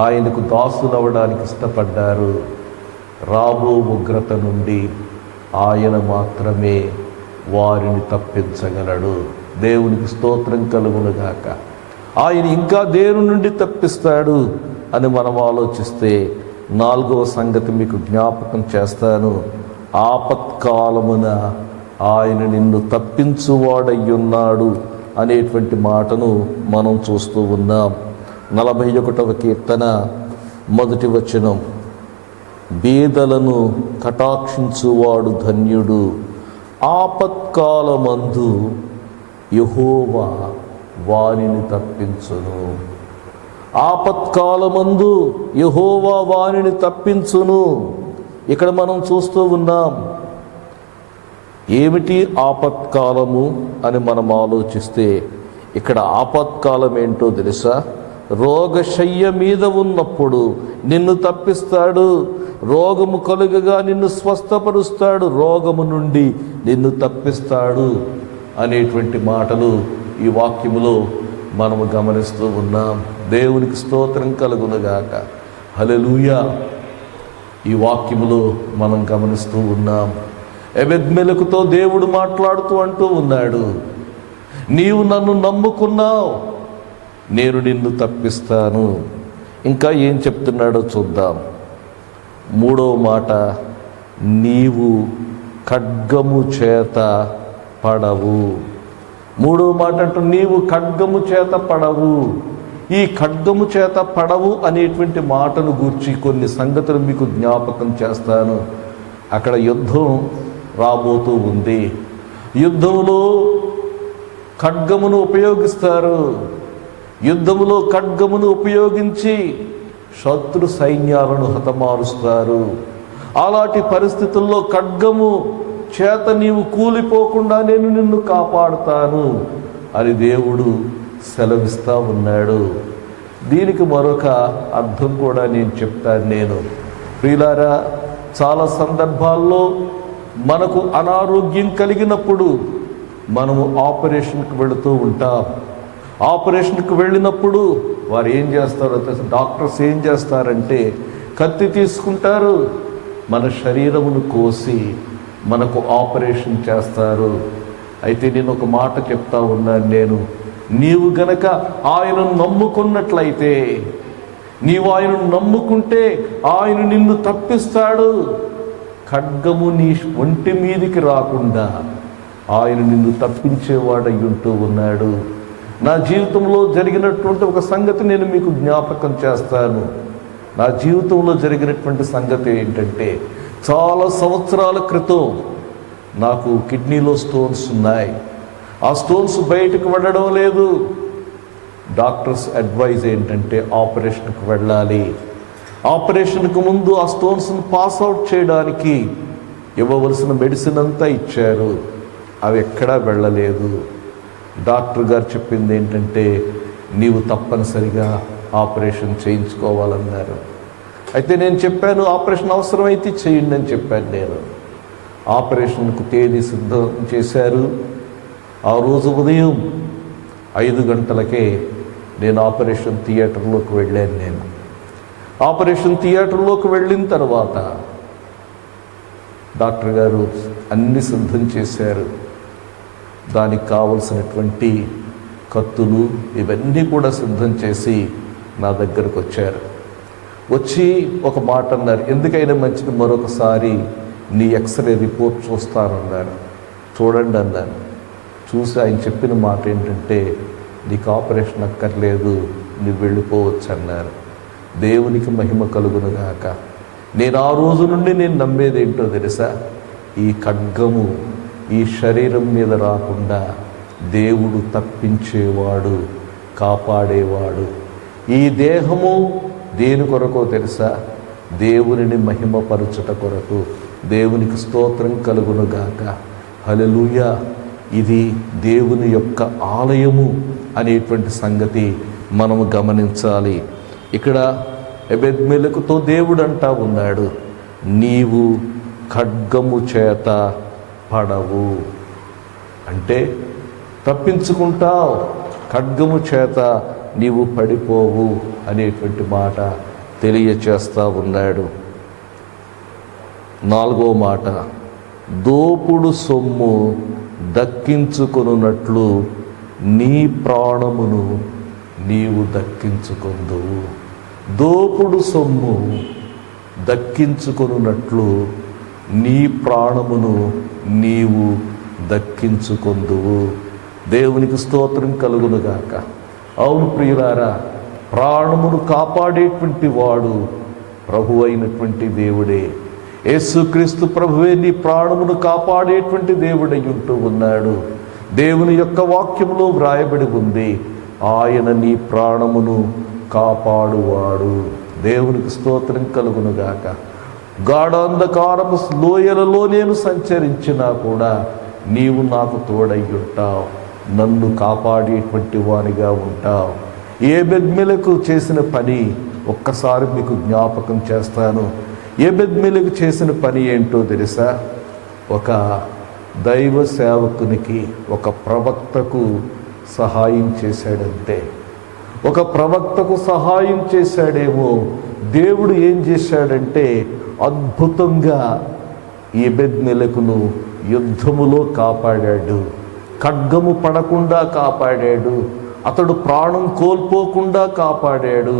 ఆయనకు దాసులవ్వడానికి ఇష్టపడ్డారు. రాబో ఉగ్రత నుండి ఆయన మాత్రమే వారిని తప్పించగలడు. దేవునికి స్తోత్రం కలుగునుగాక. ఆయన ఇంకా దేని నుండి తప్పిస్తాడు అని మనం ఆలోచిస్తే 4వ సంగతి మీకు జ్ఞాపకం చేస్తాను. ఆపత్కాలమున ఆయన నిన్ను తప్పించువాడయ్యున్నాడు అనేటువంటి మాటను మనం చూస్తూ ఉన్నాం. 41వ కీర్తన 1వ వచనం, బీదలను కటాక్షించువాడు ధన్యుడు, ఆపత్కాలమందు యెహోవా వానిని తప్పించును. ఆపత్కాలమందు యెహోవా వానిని తప్పించును. ఇక్కడ మనం చూస్తూ ఉన్నాం. ఏమిటి ఆపత్కాలము అని మనం ఆలోచిస్తే ఇక్కడ ఆపత్కాలం ఏంటో తెలుసా? రోగశయ్య మీద ఉన్నప్పుడు నిన్ను తప్పిస్తాడు, రోగము కలుగగా నిన్ను స్వస్థపరుస్తాడు, రోగము నుండి నిన్ను తప్పిస్తాడు అనేటువంటి మాటలు ఈ వాక్యములో మనము గమనిస్తూ ఉన్నాం. దేవునికి స్తోత్రం కలుగునుగాక. హల్లెలూయా. ఈ వాక్యములో మనం గమనిస్తూ ఉన్నాం. ఎబెద్మెలకుతో దేవుడు మాట్లాడుతూ అంటూ ఉన్నాడు, నీవు నన్ను నమ్ముకున్నావు, నేను నిన్ను తప్పిస్తాను. ఇంకా ఏం చెప్తున్నాడో చూద్దాం. 3వ మాట, నీవు ఖడ్గము చేత పడవు. 3వ మాట అంటూ నీవు ఖడ్గము చేత పడవు. ఈ ఖడ్గము చేత పడవు అనేటువంటి మాటను గూర్చి కొన్ని సంగతులు మీకు జ్ఞాపకం చేస్తాను. అక్కడ యుద్ధం రాబోతూ ఉంది. యుద్ధంలో ఖడ్గమును ఉపయోగిస్తారు. యుద్ధములో ఖడ్గమును ఉపయోగించి శత్రు సైన్యాలను హతమారుస్తారు. అలాంటి పరిస్థితుల్లో ఖడ్గము చేత నీవు కూలిపోకుండా నేను నిన్ను కాపాడుతాను అని దేవుడు సెలవిస్తూ ఉన్నాడు. దీనికి మరొక అర్థం కూడా నేను చెప్తాను. ప్రియులారా, చాలా సందర్భాల్లో మనకు అనారోగ్యం కలిగినప్పుడు మనము ఆపరేషన్కి వెళుతూ ఉంటాం. ఆపరేషన్కి వెళ్ళినప్పుడు వారు ఏం చేస్తారో తెలుసు, డాక్టర్స్ ఏం చేస్తారంటే కత్తి తీసుకుంటారు, మన శరీరమును కోసి మనకు ఆపరేషన్ చేస్తారు. అయితే నేను ఒక మాట చెప్తా ఉన్నాను. నీవు గనక ఆయనను నమ్ముకున్నట్లయితే, నీవు ఆయనను నమ్ముకుంటే ఆయన నిన్ను తప్పిస్తాడు. ఖడ్గము నీ ఒంటి మీదికి రాకుండా ఆయన నిన్ను తప్పించేవాడై ఉంటూ ఉన్నాడు. నా జీవితంలో జరిగినటువంటి ఒక సంగతి నేను మీకు జ్ఞాపకం చేస్తాను. నా జీవితంలో జరిగినటువంటి సంగతి ఏంటంటే, చాలా సంవత్సరాల క్రితం నాకు కిడ్నీలో స్టోన్స్ ఉన్నాయి. ఆ స్టోన్స్ బయటకు వెళ్ళడం లేదు. డాక్టర్స్ అడ్వైజ్ ఏంటంటే ఆపరేషన్కి వెళ్ళాలి. ఆపరేషన్కు ముందు ఆ స్టోన్స్ని పాస్ అవుట్ చేయడానికి ఇవ్వవలసిన మెడిసిన్ అంతా ఇచ్చారు. అవి ఎక్కడా వెళ్ళలేదు. డాక్టర్ గారు చెప్పింది ఏంటంటే, నీవు తప్పనిసరిగా ఆపరేషన్ చేయించుకోవాలన్నారు. అయితే నేను చెప్పాను, ఆపరేషన్ అవసరమైతే చేయండి అని చెప్పాను. నేను ఆపరేషన్కు తేదీ సిద్ధం చేశారు. ఆ రోజు ఉదయం 5 గంటలకే నేను ఆపరేషన్ థియేటర్లోకి వెళ్ళాను. నేను ఆపరేషన్ థియేటర్లోకి వెళ్ళిన తర్వాత డాక్టర్ గారు అన్ని సిద్ధం చేశారు. దానికి కావలసినటువంటి కత్తులు ఇవన్నీ కూడా సిద్ధం చేసి నా దగ్గరకు వచ్చారు. వచ్చి ఒక మాట అన్నారు, ఎందుకైనా మంచిది మరొకసారి నీ ఎక్స్రే రిపోర్ట్ చూస్తానన్నారు. చూడండి అన్నాను. చూసి ఆయన చెప్పిన మాట ఏంటంటే, నీకు ఆపరేషన్ అక్కర్లేదు, నువ్వు వెళ్ళిపోవచ్చు అన్నారు. దేవునికి మహిమ కలుగునుగాక. నేను ఆ రోజు నుండి నేను నమ్మేది ఏంటో తెలుసా? ఈ ఖడ్గము ఈ శరీరం మీద రాకుండా దేవుడు తప్పించేవాడు, కాపాడేవాడు. ఈ దేహము దేని కొరకో తెలుసా? దేవునిని మహిమపరచుట కొరకు. దేవునికి స్తోత్రం కలుగునుగాక. హల్లెలూయా. ఇది దేవుని యొక్క ఆలయము అనేటువంటి సంగతి మనము గమనించాలి. ఇక్కడ ఎబెద్మెలకుతో దేవుడు అంటా ఉన్నాడు, నీవు ఖడ్గము చేత పడవు. అంటే తప్పించుకుంటావు, ఖడ్గము చేత నీవు పడిపోవు అనేటువంటి మాట తెలియచేస్తా ఉన్నాడు. 4వ మాట, దోపుడు సొమ్ము దక్కించుకొనున్నట్లు నీ ప్రాణమును నీవు దక్కించుకొందువు. దోపుడు సొమ్ము దక్కించుకొనున్నట్లు నీ ప్రాణమును నీవు దక్కించుకొందువు. దేవునికి స్తోత్రం కలుగునుగాక. అవును ప్రియులారా, ప్రాణమును కాపాడేటువంటి వాడు ప్రభు అయినటువంటి దేవుడే. యేసుక్రీస్తు ప్రభువే నీ ప్రాణమును కాపాడేటువంటి దేవుడై ఉంటూ ఉన్నాడు. దేవుని యొక్క వాక్యములో వ్రాయబడి ఉంది, ఆయన నీ ప్రాణమును కాపాడువాడు. దేవునికి స్తోత్రం కలుగునుగాక. గాఢాంధకారము లోయలలో నేను సంచరించినా కూడా నీవు నాకు తోడై ఉంటావు, నన్ను కాపాడేటువంటి వానిగా ఉంటావు. ఏబెద్మెలకు చేసిన పని ఒక్కసారి మీకు జ్ఞాపకం చేస్తాను. ఏబెద్మెలకు చేసిన పని ఏంటో తెలుసా? ఒక దైవ సేవకునికి, ఒక ప్రవక్తకు సహాయం చేశాడంతే. ఒక ప్రవక్తకు సహాయం చేశాడేమో. దేవుడు ఏం చేశాడంటే అద్భుతంగా ఏబెద్మెలకును యుద్ధములో కాపాడాడు, ఖడ్గము పడకుండా కాపాడాడు, అతడు ప్రాణం కోల్పోకుండా కాపాడాడు.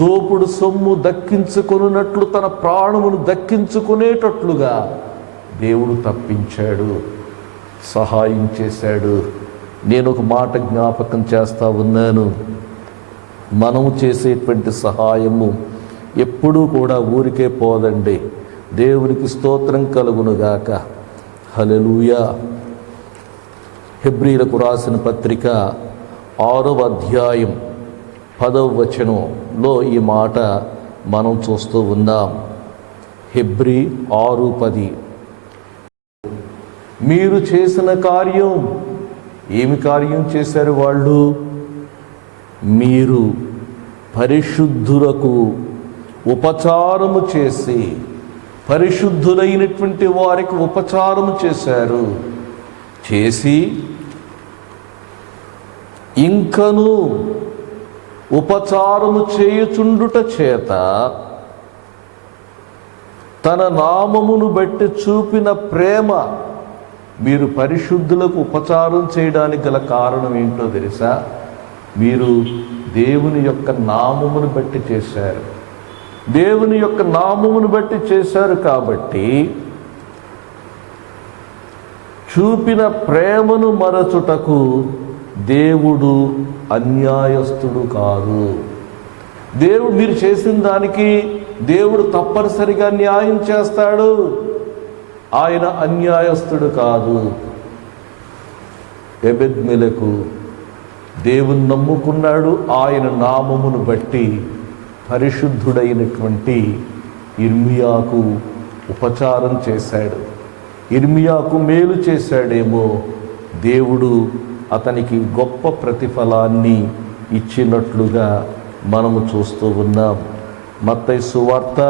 దోపుడు సొమ్ము దక్కించుకొనున్నట్లు తన ప్రాణమును దక్కించుకునేటట్లుగా దేవుడు తప్పించాడు, సహాయం చేశాడు. నేను ఒక మాట జ్ఞాపకం చేస్తా ఉన్నాను. మనము చేసేటువంటి సహాయము ఎప్పుడూ కూడా ఊరికే పోదండి. దేవునికి స్తోత్రం కలుగునుగాక. హల్లెలూయా. హెబ్రీలకు రాసిన పత్రిక 6వ అధ్యాయం 10వ వచనంలో ఈ మాట మనం చూస్తూ ఉన్నాం. హెబ్రీ 6:10. మీరు చేసిన కార్యం, ఏమి కార్యం చేశారు వాళ్ళు? మీరు పరిశుద్ధులకు ఉపచారము చేసి, పరిశుద్ధులైనటువంటి వారికి ఉపచారము చేశారు. చేసి ఇంకను ఉపచారము చేయుచుండుట చేత తన నామమును బట్టి చూపిన ప్రేమ. మీరు పరిశుద్ధులకు ఉపచారం చేయడానికి గల కారణం ఏంటో తెలుసా? మీరు దేవుని యొక్క నామమును బట్టి చేశారు. దేవుని యొక్క నామమును బట్టి చేశారు కాబట్టి చూపిన ప్రేమను మరచుటకు దేవుడు అన్యాయస్తుడు కాదు. దేవుడు మీరు చేసిన దానికి దేవుడు తప్పనిసరిగా న్యాయం చేస్తాడు. ఆయన అన్యాయస్తుడు కాదు. ఎబెద్మెలకు దేవుని నమ్ముకున్నాడు. ఆయన నామమును బట్టి పరిశుద్ధుడైనటువంటి ఇర్మియాకు ఉపచారం చేశాడు. ఇర్మియాకు మేలు చేశాడేమో. దేవుడు అతనికి గొప్ప ప్రతిఫలాన్ని ఇచ్చినట్లుగా మనము చూస్తూ ఉన్నాం. మత్తయి సువార్త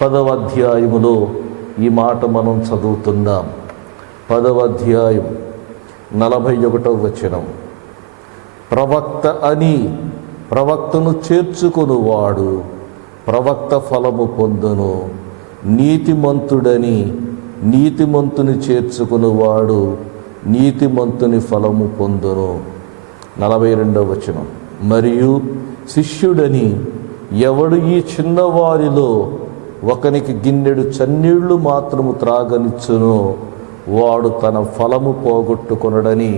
10వ అధ్యాయములో ఈ మాట మనం చదువుతున్నాం. 10వ అధ్యాయం 41వ వచనం. ప్రవక్త అని ప్రవక్తను చేర్చుకొనువాడు ప్రవక్త ఫలము పొందును, నీతిమంతుడని నీతిమంతుని చేర్చుకునివాడు నీతిమంతుని ఫలము పొందును. 42వ వచనం. మరియు శిష్యుడని ఎవడు ఈ చిన్నవారిలో ఒకనికి గిన్నెడు చన్నీళ్లు మాత్రము త్రాగనిచ్చునో వాడు తన ఫలము పోగొట్టుకొనడని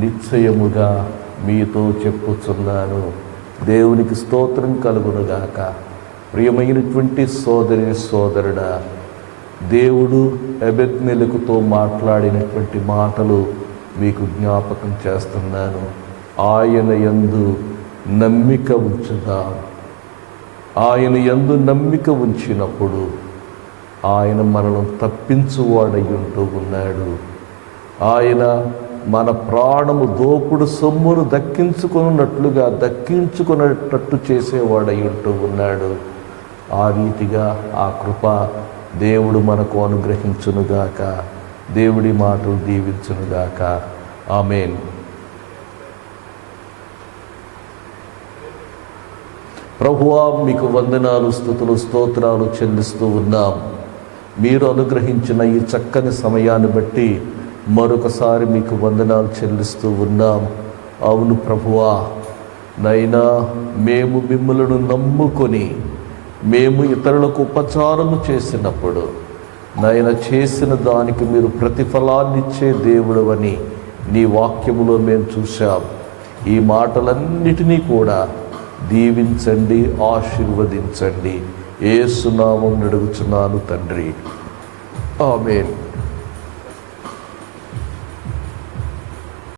నిశ్చయముగా మీతో చెప్పుచున్నాను. దేవునికి స్తోత్రం కలుగునుగాక. ప్రియమైనటువంటి సోదరి సోదరుడా, దేవుడు ఎబెద్మెలకుతో మాట్లాడినటువంటి మాటలు మీకు జ్ఞాపకం చేస్తున్నాను. ఆయన యందు నమ్మిక ఉంచుదాం. ఆయన యందు నమ్మిక ఉంచినప్పుడు ఆయన మనల్ని తప్పించువాడై ఉంటూ ఉన్నాడు. ఆయన మన ప్రాణము దోపుడు సొమ్మును దక్కించుకునేటట్టు చేసేవాడై ఉంటూ ఉన్నాడు. ఆ రీతిగా ఆ కృప దేవుడు మనకు అనుగ్రహించునుగాక. దేవుడి మాటలు దీవించునుగాక. ఆమేన్. ప్రభువా, మీకు వందనాలు, స్తుతులు, స్తోత్రాలు చెల్లిస్తూ ఉన్నాం. మీరు అనుగ్రహించిన ఈ చక్కని సమయాన్ని బట్టి మరొకసారి మీకు వందనాలు చెల్లిస్తూ ఉన్నాం. అవును ప్రభువా, నైనా మేము మిమ్మలను నమ్ముకొని మేము ఇతరులకు ఉపచారము చేసినప్పుడు నాయన చేసిన దానికి మీరు ప్రతిఫలాన్నిచ్చే దేవుడు అని నీ వాక్యములో మేము చూశాం. ఈ మాటలన్నిటినీ కూడా దీవించండి, ఆశీర్వదించండి. యేసు నామమున అడుగుచున్నాను తండ్రి. ఆమేన్.